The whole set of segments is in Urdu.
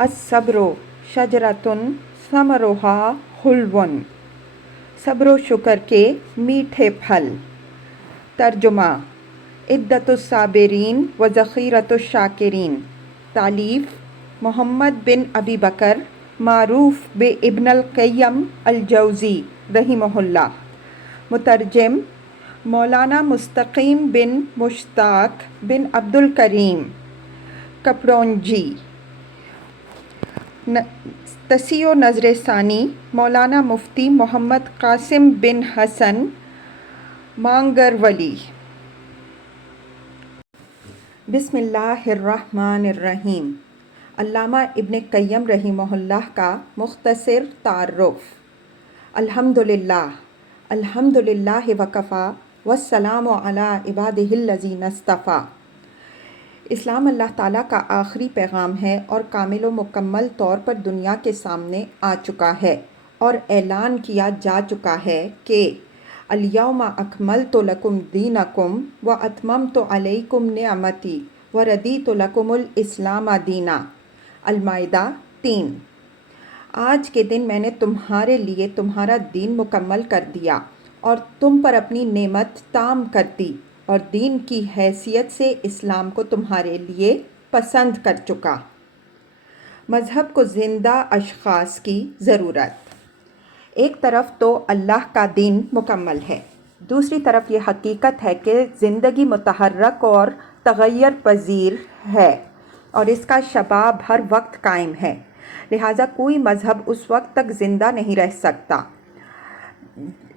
الصبر شجرتن ثمرها حلون، صبر و شکر کے میٹھے پھل۔ ترجمہ: عدت الصابرین و ذخیرۃ الشاکرین۔ تالیف: محمد بن ابی بکر، معروف بے ابن القیم الجوزی رحمہ اللہ۔ مترجم: مولانا مستقیم بن مشتاق بن عبد الکریم کپڑونجی۔ تصحیح و نظر ثانی: مولانا مفتی محمد قاسم بن حسن مانگرولی۔ بسم اللہ الرحمن الرحیم۔ علامہ ابن قیم رحمہ اللہ کا مختصر تعارف۔ الحمدللہ وکفیٰ والسلام علی عبادہ الذین اصطفیٰ۔ اسلام اللہ تعالیٰ کا آخری پیغام ہے اور کامل و مکمل طور پر دنیا کے سامنے آ چکا ہے، اور اعلان کیا جا چکا ہے کہ الیوم اکملت لکم دینکم واتممت علیکم نعمتی وردیت لکم الاسلام دینا۔ المائدہ 3۔ آج کے دن میں نے تمہارے لیے تمہارا دین مکمل کر دیا اور تم پر اپنی نعمت تام کر دی، اور دین کی حیثیت سے اسلام کو تمہارے لیے پسند کر چکا۔ مذہب کو زندہ اشخاص کی ضرورت۔ ایک طرف تو اللہ کا دین مکمل ہے، دوسری طرف یہ حقیقت ہے کہ زندگی متحرک اور تغیر پذیر ہے، اور اس کا شباب ہر وقت قائم ہے، لہٰذا کوئی مذہب اس وقت تک زندہ نہیں رہ سکتا،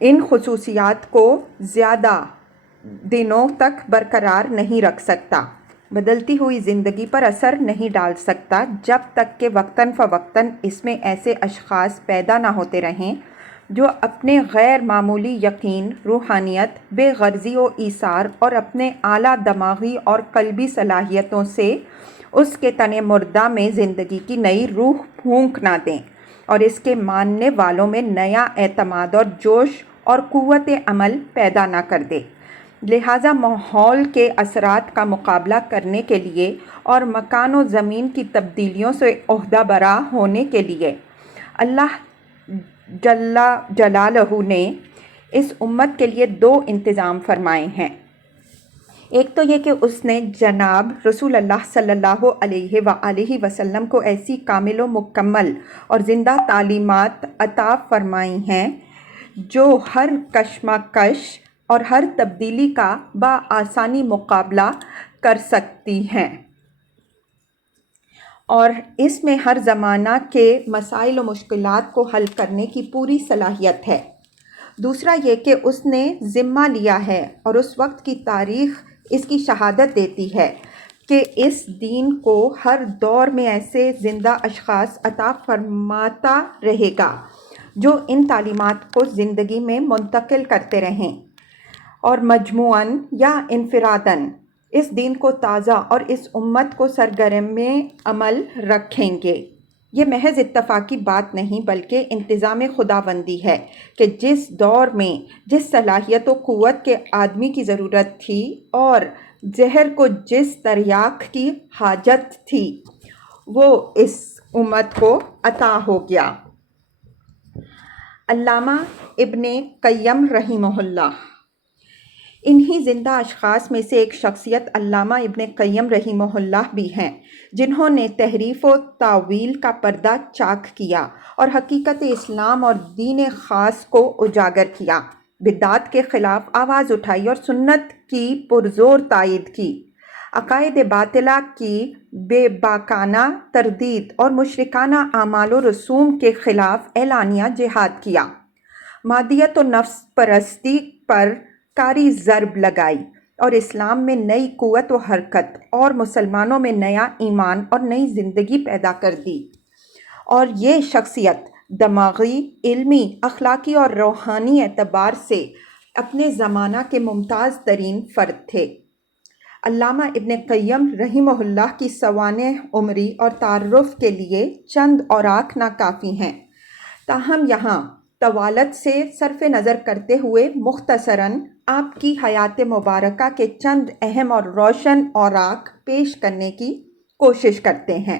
ان خصوصیات کو زیادہ دنوں تک برقرار نہیں رکھ سکتا، بدلتی ہوئی زندگی پر اثر نہیں ڈال سکتا، جب تک کہ وقتاً فوقتاً اس میں ایسے اشخاص پیدا نہ ہوتے رہیں جو اپنے غیر معمولی یقین، روحانیت، بے غرضی و ایثار اور اپنے اعلیٰ دماغی اور قلبی صلاحیتوں سے اس کے تن مردہ میں زندگی کی نئی روح پھونک نہ دیں، اور اس کے ماننے والوں میں نیا اعتماد اور جوش اور قوت عمل پیدا نہ کر دے۔ لہٰذا ماحول کے اثرات کا مقابلہ کرنے کے لیے اور مکان و زمین کی تبدیلیوں سے عہدہ برا ہونے کے لیے اللہ جل جلالہ نے اس امت کے لیے 2 انتظام فرمائے ہیں۔ ایک تو یہ کہ اس نے جناب رسول اللہ صلی اللہ علیہ وآلہ وسلم کو ایسی کامل و مکمل اور زندہ تعلیمات عطا فرمائی ہیں جو ہر کشمکش اور ہر تبدیلی کا بآسانی مقابلہ کر سکتی ہیں، اور اس میں ہر زمانہ کے مسائل و مشکلات کو حل کرنے کی پوری صلاحیت ہے۔ دوسرا یہ کہ اس نے ذمہ لیا ہے، اور اس وقت کی تاریخ اس کی شہادت دیتی ہے کہ اس دین کو ہر دور میں ایسے زندہ اشخاص عطا فرماتا رہے گا جو ان تعلیمات کو زندگی میں منتقل کرتے رہیں، اور مجموعاً یا انفراداً اس دین کو تازہ اور اس امت کو سرگرم عمل رکھیں گے۔ یہ محض اتفاقی بات نہیں بلکہ انتظام خداوندی ہے کہ جس دور میں جس صلاحیت و قوت کے آدمی کی ضرورت تھی اور زہر کو جس تریاق کی حاجت تھی، وہ اس امت کو عطا ہو گیا۔ علامہ ابن قیم رحمہ اللہ۔ انہی زندہ اشخاص میں سے ایک شخصیت علامہ ابن قیم رحمہ اللہ بھی ہیں، جنہوں نے تحریف و تاویل کا پردہ چاک کیا اور حقیقت اسلام اور دین خاص کو اجاگر کیا، بدعات کے خلاف آواز اٹھائی اور سنت کی پرزور تائید کی، عقائد باطلہ کی بے باکانہ تردید اور مشرکانہ اعمال و رسوم کے خلاف اعلانیہ جہاد کیا، مادیت و نفس پرستی پر کاری ضرب لگائی، اور اسلام میں نئی قوت و حرکت اور مسلمانوں میں نیا ایمان اور نئی زندگی پیدا کر دی، اور یہ شخصیت دماغی، علمی، اخلاقی اور روحانی اعتبار سے اپنے زمانہ کے ممتاز ترین فرد تھے۔ علامہ ابن قیم رحمہ اللہ کی سوانح عمری اور تعارف کے لیے چند اوراق ناکافی ہیں، تاہم یہاں طوالت سے صرف نظر کرتے ہوئے مختصراً آپ کی حیات مبارکہ کے چند اہم اور روشن اوراق پیش کرنے کی کوشش کرتے ہیں۔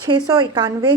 691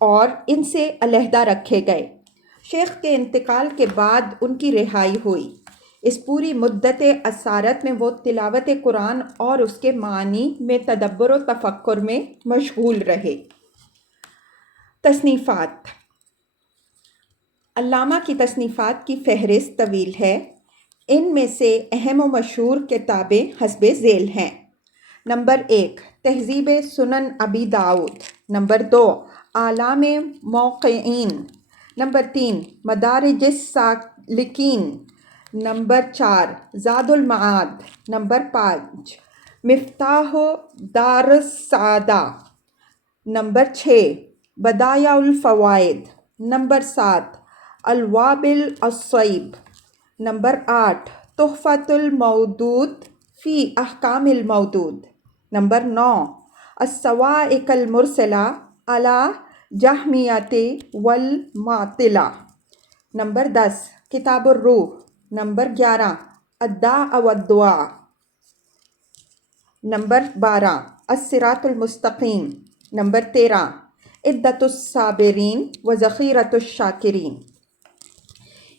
اور ان سے علیحدہ رکھے گئے۔ شیخ کے انتقال کے بعد ان کی رہائی ہوئی۔ اس پوری مدت اسارت میں وہ تلاوت قرآن اور اس کے معنی میں تدبر و تفکر میں مشغول رہے۔ تصنیفات۔ علامہ کی تصنیفات کی فہرست طویل ہے۔ ان میں سے اہم و مشہور کتابیں حسب ذیل ہیں۔ نمبر 1 تہذیب سنن ابی داؤد۔ نمبر 2 اعلام موقعین۔ نمبر 3 مدارج السالکین۔ نمبر 4 زاد المعاد۔ نمبر 5 مفتاح دار السعادہ۔ نمبر 6 بدائع الفوائد۔ نمبر 7 الوابل الصیب۔ نمبر 8 تحفۃ المودود فی احکام المودود۔ نمبر 9 الصواعق المرسلہ علی جہمیۃ والمعطلہ۔ نمبر 10 کتاب الروح۔ نمبر 11 الداء والدواء۔ نمبر 12 الصراط المستقیم۔ نمبر 13 عدۃ الصابرین و ذخیرۃ الشاکرین۔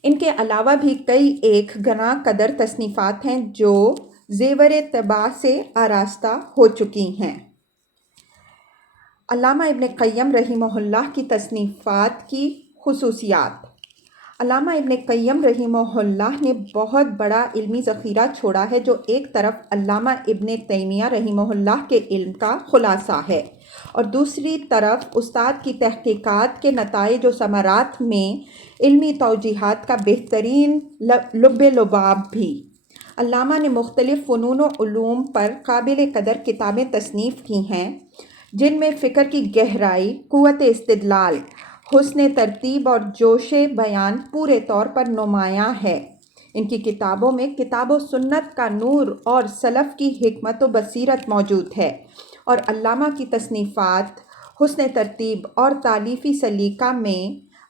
ان کے علاوہ بھی کئی ایک گناہ قدر تصنیفات ہیں جو زیور طباع سے آراستہ ہو چکی ہیں۔ علامہ ابن قیم رحمہ اللہ کی تصنیفات کی خصوصیات۔ علامہ ابن قیم رحمہ اللہ نے بہت بڑا علمی ذخیرہ چھوڑا ہے جو ایک طرف علامہ ابن تیمیہ رحمہ اللہ کے علم کا خلاصہ ہے اور دوسری طرف استاد کی تحقیقات کے نتائج و ثمرات میں علمی توجیہات کا بہترین لب لباب بھی۔ علامہ نے مختلف فنون و علوم پر قابل قدر کتابیں تصنیف کی ہیں جن میں فکر کی گہرائی، قوت استدلال، حسن ترتیب اور جوش بیان پورے طور پر نمایاں ہے۔ ان کی کتابوں میں کتاب و سنت کا نور اور سلف کی حکمت و بصیرت موجود ہے، اور علامہ کی تصنیفات حسن ترتیب اور تالیفی سلیقہ میں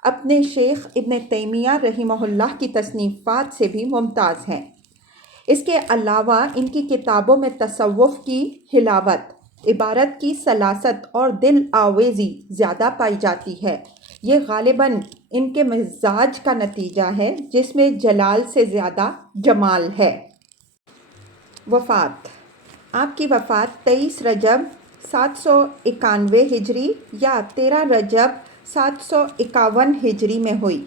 اپنے شیخ ابن تیمیہ رحمہ اللہ کی تصنیفات سے بھی ممتاز ہیں۔ اس کے علاوہ ان کی کتابوں میں تصوف کی حلاوت، عبارت کی سلاست اور دل آویزی زیادہ پائی جاتی ہے۔ یہ غالباً ان کے مزاج کا نتیجہ ہے جس میں جلال سے زیادہ جمال ہے۔ وفات۔ آپ کی وفات 23 رجب 791 ہجری یا 13 رجب 751 ہجری میں ہوئی۔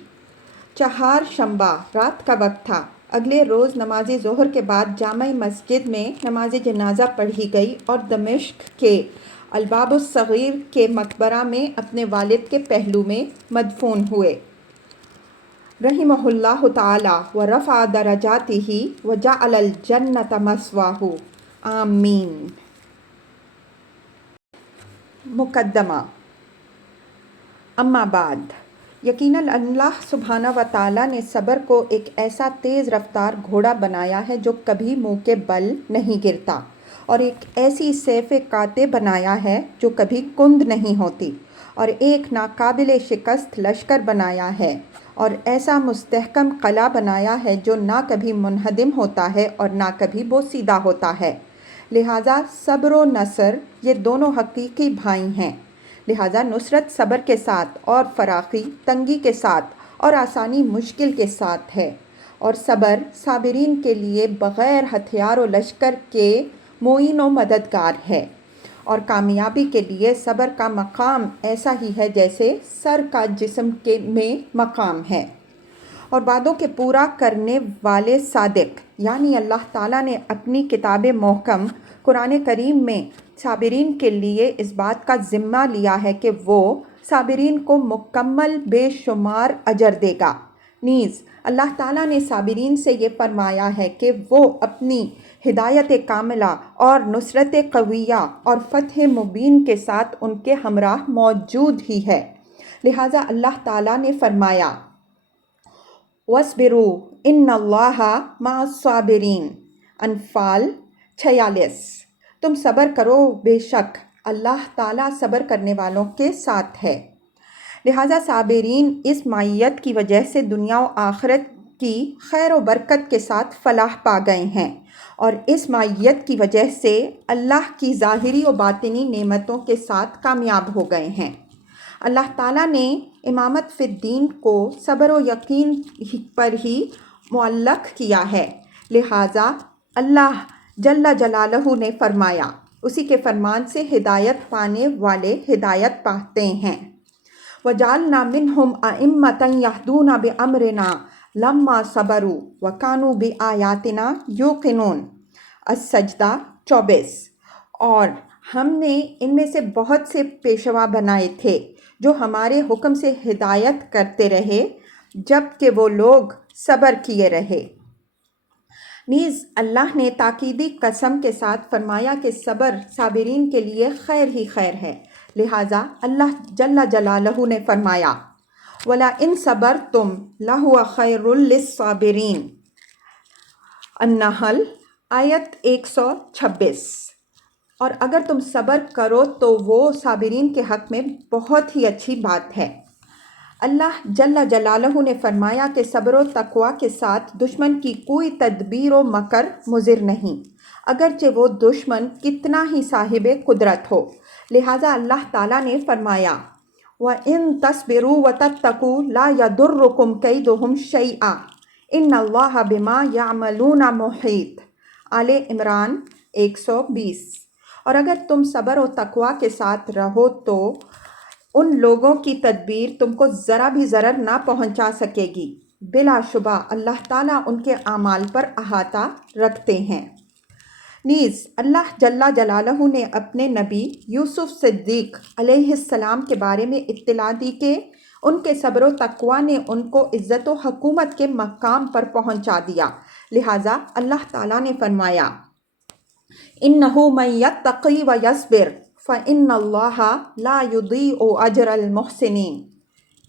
چہارشنبہ رات کا وقت تھا۔ اگلے روز نماز ظہر کے بعد جامع مسجد میں نماز جنازہ پڑھی گئی اور دمشق کے الباب الصغیر کے مقبرہ میں اپنے والد کے پہلو میں مدفون ہوئے۔ رحمہ اللہ تعالی ورفع درجاتہ وجعل الجنۃ مثواہ، آمین۔ مقدمہ۔ اما بعد، یقیناً اللہ سبحانہ و تعالیٰ نے صبر کو ایک ایسا تیز رفتار گھوڑا بنایا ہے جو کبھی منہ کے بل نہیں گرتا، اور ایک ایسی سیف قاطع بنایا ہے جو کبھی کند نہیں ہوتی، اور ایک ناقابل شکست لشکر بنایا ہے، اور ایسا مستحکم قلعہ بنایا ہے جو نہ کبھی منہدم ہوتا ہے اور نہ کبھی بوسیدہ ہوتا ہے۔ لہٰذا صبر و نصر یہ دونوں حقیقی بھائی ہیں۔ لہٰذا نصرت صبر کے ساتھ اور فراخی تنگی کے ساتھ اور آسانی مشکل کے ساتھ ہے، اور صبر صابرین کے لیے بغیر ہتھیار و لشکر کے معین و مددگار ہے، اور کامیابی کے لیے صبر کا مقام ایسا ہی ہے جیسے سر کا جسم میں مقام ہے۔ اور وعدوں کے پورا کرنے والے صادق یعنی اللہ تعالیٰ نے اپنی کتاب محکم قرآن کریم میں صابرین کے لیے اس بات کا ذمہ لیا ہے کہ وہ صابرین کو مکمل بے شمار اجر دے گا۔ نیز اللہ تعالیٰ نے صابرین سے یہ فرمایا ہے کہ وہ اپنی ہدایت کاملہ اور نصرت قویہ اور فتح مبین کے ساتھ ان کے ہمراہ موجود ہی ہے۔ لہٰذا اللہ تعالیٰ نے فرمایا وَاصْبِرُوا إِنَّ اللَّهَ مَعَ الصَّابِرِينَ، انفال 46۔ تم صبر کرو، بے شک اللہ تعالیٰ صبر کرنے والوں کے ساتھ ہے۔ لہٰذا صابرین اس معیت کی وجہ سے دنیا و آخرت کی خیر و برکت کے ساتھ فلاح پا گئے ہیں، اور اس معیت کی وجہ سے اللہ کی ظاہری و باطنی نعمتوں کے ساتھ کامیاب ہو گئے ہیں۔ اللہ تعالیٰ نے امامت فی الدین کو صبر و یقین پر ہی معلق کیا ہے، لہٰذا اللہ جل جلالہ نے فرمایا، اسی کے فرمان سے ہدایت پانے والے ہدایت پاتے ہیں۔ وَجَعَلْنَا مِنْهُمْ أَئِمَّةً يَهْدُونَ بِأَمْرِنَا لَمَّا صَبَرُوا وَكَانُوا بِآيَاتِنَا يُوقِنُونَ۔ السجدہ 24۔ اور ہم نے ان میں سے بہت سے پیشوا بنائے تھے جو ہمارے حکم سے ہدایت کرتے رہے جب کہ وہ لوگ صبر کیے رہے۔ نیز اللہ نے تاکیدی قسم کے ساتھ فرمایا کہ صبر صابرین کے لیے خیر ہی خیر ہے، لہٰذا اللہ جل جلالہ نے فرمایا وَلَئِن صَبَرْتُمْ لَهُوَ خَيْرٌ لِلصَّابِرِينَ۔ النحل آیت 126۔ اور اگر تم صبر کرو تو وہ صابرین کے حق میں بہت ہی اچھی بات ہے۔ اللہ جل جلالہ نے فرمایا کہ صبر و تقوی کے ساتھ دشمن کی کوئی تدبیر و مکر مضر نہیں، اگرچہ وہ دشمن کتنا ہی صاحب قدرت ہو۔ لہٰذا اللہ تعالیٰ نے فرمایا وَإِن تَصْبِرُوا وَتَتَّقُوا لَا يَضُرُّكُمْ كَيْدُهُمْ شَيْئًا إِنَّ اللَّهَ بِمَا يَعْمَلُونَ مُحِيطٌ۔ آل عمران 120۔ اور اگر تم صبر و تقوی کے ساتھ رہو تو ان لوگوں کی تدبیر تم کو ذرا بھی ضرر نہ پہنچا سکے گی، بلا شبہ اللہ تعالیٰ ان کے اعمال پر احاطہ رکھتے ہیں۔ نیز اللہ جل جلالہ نے اپنے نبی یوسف صدیق علیہ السلام کے بارے میں اطلاع دی کہ ان کے صبر و تقوی نے ان کو عزت و حکومت کے مقام پر پہنچا دیا، لہٰذا اللہ تعالیٰ نے فرمایا اِنَّهُ مَن يَتَّقِ وَيَصْبِرْ فَإِنَّ اللَّهَ لَا يُضِيعُ أَجْرَ الْمُحْسِنِينَ۔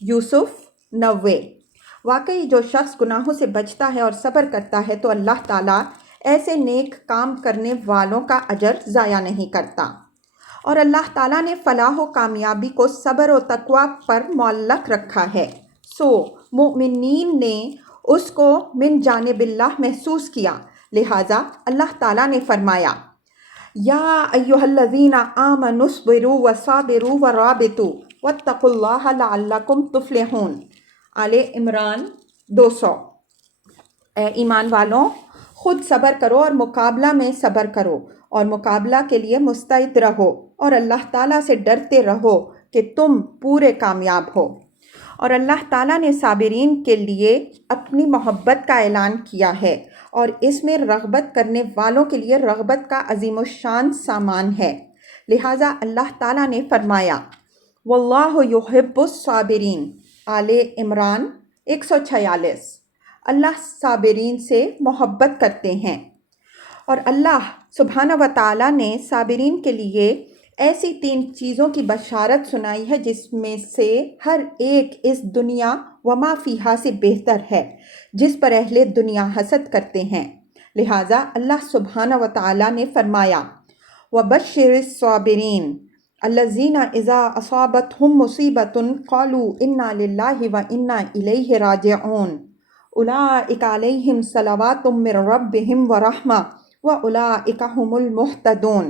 یوسف 90۔ واقعی جو شخص گناہوں سے بچتا ہے اور صبر کرتا ہے تو اللہ تعالیٰ ایسے نیک کام کرنے والوں کا اجر ضائع نہیں کرتا۔ اور اللہ تعالیٰ نے فلاح و کامیابی کو صبر و تقوی پر معلق رکھا ہے، سو مؤمنین نے اس کو من جانب اللہ محسوس کیا، لہٰذا اللہ تعالیٰ نے فرمایا یا ایھا الذین آمنوا اصبروا وصابروا ورابطوا واتقوا اللہ لعلکم تفلحون۔ آل عمران 200۔ اے ایمان والوں، خود صبر کرو اور مقابلہ میں صبر کرو، اور مقابلہ کے لیے مستعد رہو، اور اللہ تعالیٰ سے ڈرتے رہو کہ تم پورے کامیاب ہو۔ اور اللہ تعالیٰ نے صابرین کے لیے اپنی محبت کا اعلان کیا ہے، اور اس میں رغبت کرنے والوں کے لیے رغبت کا عظیم الشان سامان ہے، لہٰذا اللہ تعالیٰ نے فرمایا واللہ یحب الصابرین۔ آل عمران 146۔ اللہ صابرین سے محبت کرتے ہیں۔ اور اللہ سبحانہ و تعالیٰ نے صابرین کے لیے ایسی 3 چیزوں کی بشارت سنائی ہے جس میں سے ہر ایک اس دنیا وما فیہا سے بہتر ہے، جس پر اہل دنیا حسد کرتے ہیں، لہٰذا اللہ سبحانہ و تعالیٰ نے فرمایا وَبَشِّرِ الصَّابِرِينَ الَّذِينَ إِذَا أَصَابَتْهُمْ مُصِيبَةٌ قَالُوا إِنَّا لِلَّهِ وَإِنَّا إِلَيْهِ رَاجِعُونَ أُولَٰئِكَ عَلَيْهِمْ صَلَوَاتٌ مِّن رَّبِّهِمْ وَرَحْمَةٌ وَأُولَٰئِكَ هُمُ الْمُهْتَدُونَ۔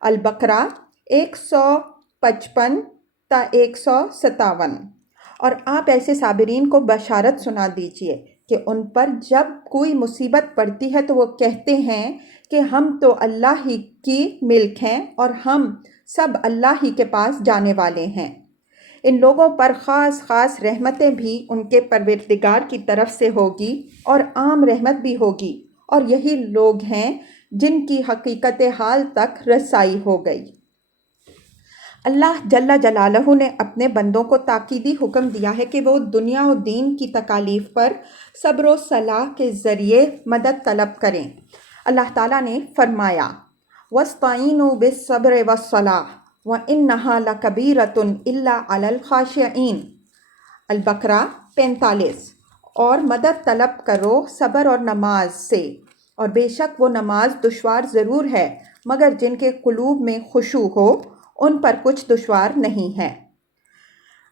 البقرہ 155 تا 157۔ اور آپ ایسے صابرین کو بشارت سنا دیجئے کہ ان پر جب کوئی مصیبت پڑتی ہے تو وہ کہتے ہیں کہ ہم تو اللہ ہی کی ملک ہیں اور ہم سب اللہ ہی کے پاس جانے والے ہیں۔ ان لوگوں پر خاص خاص رحمتیں بھی ان کے پروردگار کی طرف سے ہوگی اور عام رحمت بھی ہوگی، اور یہی لوگ ہیں جن کی حقیقت حال تک رسائی ہو گئی۔ اللہ جل جلالہ نے اپنے بندوں کو تاکیدی حکم دیا ہے کہ وہ دنیا و دین کی تکالیف پر صبر و صلاح کے ذریعے مدد طلب کریں۔ اللہ تعالیٰ نے فرمایا وَاسْتَعِینُوا بِالصَّبْرِ وَالصَّلَاةِ وَإِنَّهَا لَكَبِیرَةٌ إِلَّا عَلَى الْخَاشِعِینَ۔ البقرہ 45۔ اور مدد طلب کرو صبر اور نماز سے، اور بے شک وہ نماز دشوار ضرور ہے، مگر جن کے قلوب میں خشوع ہو ان پر کچھ دشوار نہیں ہے۔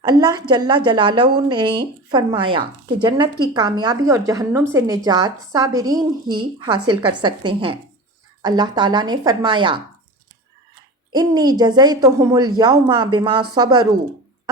اللہ جل جلالہ نے فرمایا کہ جنت کی کامیابی اور جہنم سے نجات صابرین ہی حاصل کر سکتے ہیں۔ اللہ تعالیٰ نے فرمایا انی جزیتہم الیوم بما صبروا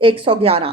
111।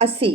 80।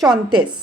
34।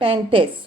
35।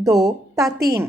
2-3।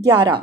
11।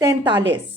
43।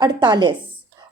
48।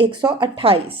128।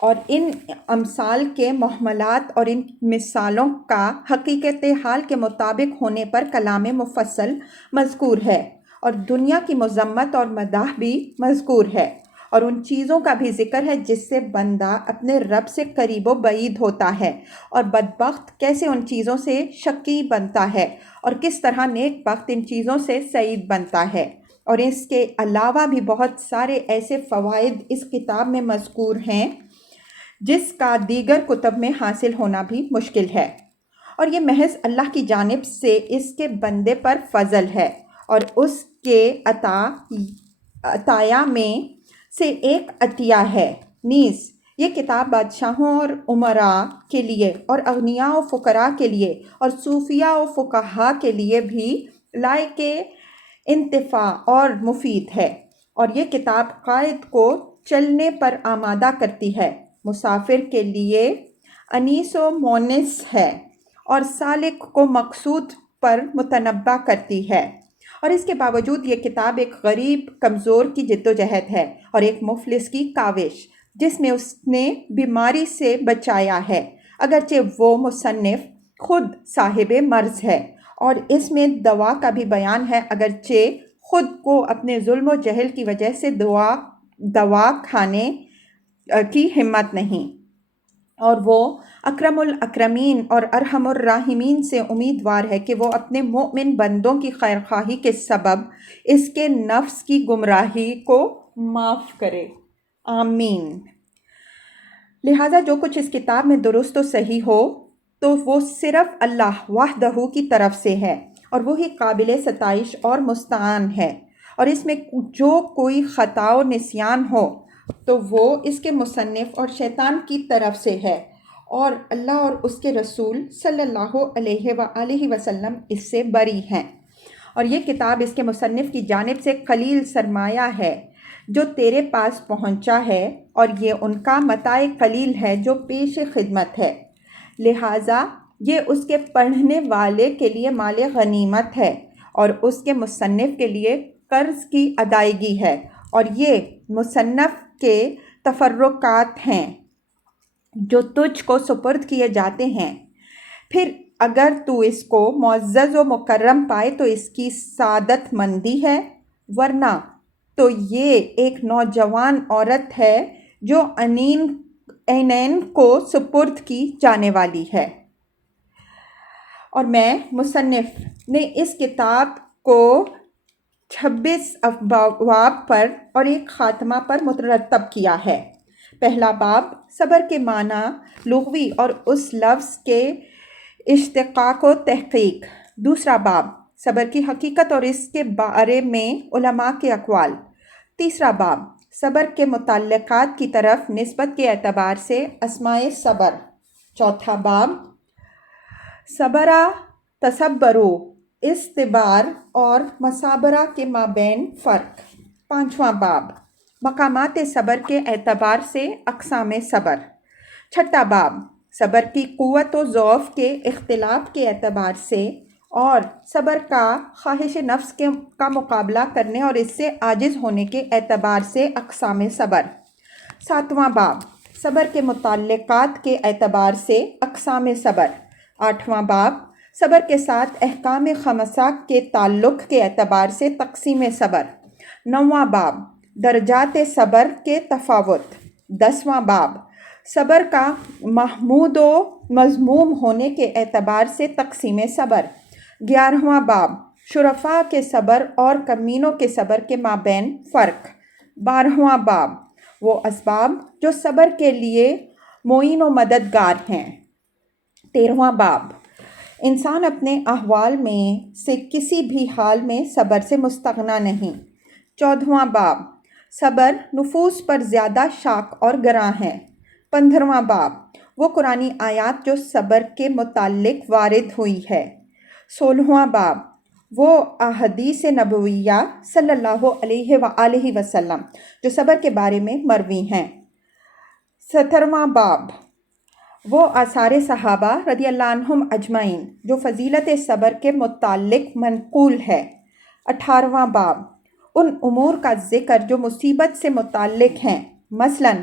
اور ان امثال کے محملات اور ان مثالوں کا حقیقت حال کے مطابق ہونے پر کلام مفصل مذکور ہے، اور دنیا کی مذمت اور مداح بھی مذکور ہے، اور ان چیزوں کا بھی ذکر ہے جس سے بندہ اپنے رب سے قریب و بعید ہوتا ہے، اور بدبخت کیسے ان چیزوں سے شقی بنتا ہے، اور کس طرح نیک بخت ان چیزوں سے سعید بنتا ہے۔ اور اس کے علاوہ بھی بہت سارے ایسے فوائد اس کتاب میں مذکور ہیں جس کا دیگر کتب میں حاصل ہونا بھی مشکل ہے، اور یہ محض اللہ کی جانب سے اس کے بندے پر فضل ہے، اور اس کے عطایا میں سے ایک عطیہ ہے۔ نیز یہ کتاب بادشاہوں اور امراء کے لیے اور اغنیاء و فقراء کے لیے اور صوفیاء و فقہاء کے لیے بھی لائق انتفاع اور مفید ہے، اور یہ کتاب قائد کو چلنے پر آمادہ کرتی ہے، مسافر کے لیے انیس و مونس ہے، اور سالک کو مقصود پر متنبہ کرتی ہے۔ اور اس کے باوجود یہ کتاب ایک غریب کمزور کی جدوجہد ہے، اور ایک مفلس کی کاوش جس میں اس نے بیماری سے بچایا ہے، اگرچہ وہ مصنف خود صاحب مرض ہے، اور اس میں دوا کا بھی بیان ہے، اگرچہ خود کو اپنے ظلم و جہل کی وجہ سے دوا کھانے کی ہمت نہیں، اور وہ اکرم الاکرمین اور ارحم الراحمین سے امیدوار ہے کہ وہ اپنے مؤمن بندوں کی خیرخواہی کے سبب اس کے نفس کی گمراہی کو معاف کرے، آمین۔ لہٰذا جو کچھ اس کتاب میں درست و صحیح ہو تو وہ صرف اللہ وحدہ کی طرف سے ہے، اور وہی قابل ستائش اور مستعان ہے، اور اس میں جو کوئی خطا و نسیان ہو تو وہ اس کے مصنف اور شیطان کی طرف سے ہے، اور اللہ اور اس کے رسول صلی اللہ علیہ وآلہ وسلم اس سے بری ہیں۔ اور یہ کتاب اس کے مصنف کی جانب سے قلیل سرمایہ ہے جو تیرے پاس پہنچا ہے، اور یہ ان کا متاع قلیل ہے جو پیش خدمت ہے، لہٰذا یہ اس کے پڑھنے والے کے لیے مال غنیمت ہے، اور اس کے مصنف کے لیے قرض کی ادائیگی ہے، اور یہ مصنف کے تفرقات ہیں جو تجھ کو سپرد کیے جاتے ہیں۔ پھر اگر تو اس کو معزز و مکرم پائے تو اس کی سعادت مندی ہے، ورنہ تو یہ ایک نوجوان عورت ہے جو عینین کو سپرد کی جانے والی ہے۔ اور میں مصنف نے اس کتاب کو 26 ابواب پر اور ایک خاتمہ پر مرتب کیا ہے۔ پہلا باب صبر کے معنی لغوی اور اس لفظ کے اشتقاق و تحقیق۔ دوسرا باب صبر کی حقیقت اور اس کے بارے میں علماء کے اقوال۔ تیسرا باب صبر کے متعلقات کی طرف نسبت کے اعتبار سے اسماء صبر۔ چوتھا باب صبرا تصبرو استبار اور مصابرہ کے مابین فرق۔ پانچواں باب مقامات صبر کے اعتبار سے اقسام صبر۔ چھٹا باب صبر کی قوت و ضعف کے اختلاف کے اعتبار سے اور صبر کا خواہش نفس کا مقابلہ کرنے اور اس سے عاجز ہونے کے اعتبار سے اقسام صبر۔ ساتواں باب صبر کے متعلقات کے اعتبار سے اقسام صبر۔ آٹھواں باب صبر کے ساتھ احکام خمسہ کے تعلق کے اعتبار سے تقسیم صبر۔ نواں باب درجات صبر کے تفاوت۔ 10واں باب صبر کا محمود و مذموم ہونے کے اعتبار سے تقسیم صبر۔ 11واں باب شرفاء کے صبر اور کمینوں کے صبر کے مابین فرق۔ 12واں باب وہ اسباب جو صبر کے لیے معین و مددگار ہیں۔ 13واں باب انسان اپنے احوال میں سے کسی بھی حال میں صبر سے مستغنی نہیں۔ 14واں باب صبر نفوس پر زیادہ شاق اور گراں ہے۔ 15واں باب وہ قرآنی آیات جو صبر کے متعلق وارد ہوئی ہے۔ 16واں باب وہ احادیث نبویہ صلی اللہ علیہ وآلہ وسلم جو صبر کے بارے میں مروی ہیں۔ 17واں باب وہ آثار صحابہ رضی اللہ عنہم اجمعین جو فضیلت صبر کے متعلق منقول ہے۔ 18واں باب ان امور کا ذکر جو مصیبت سے متعلق ہیں، مثلاً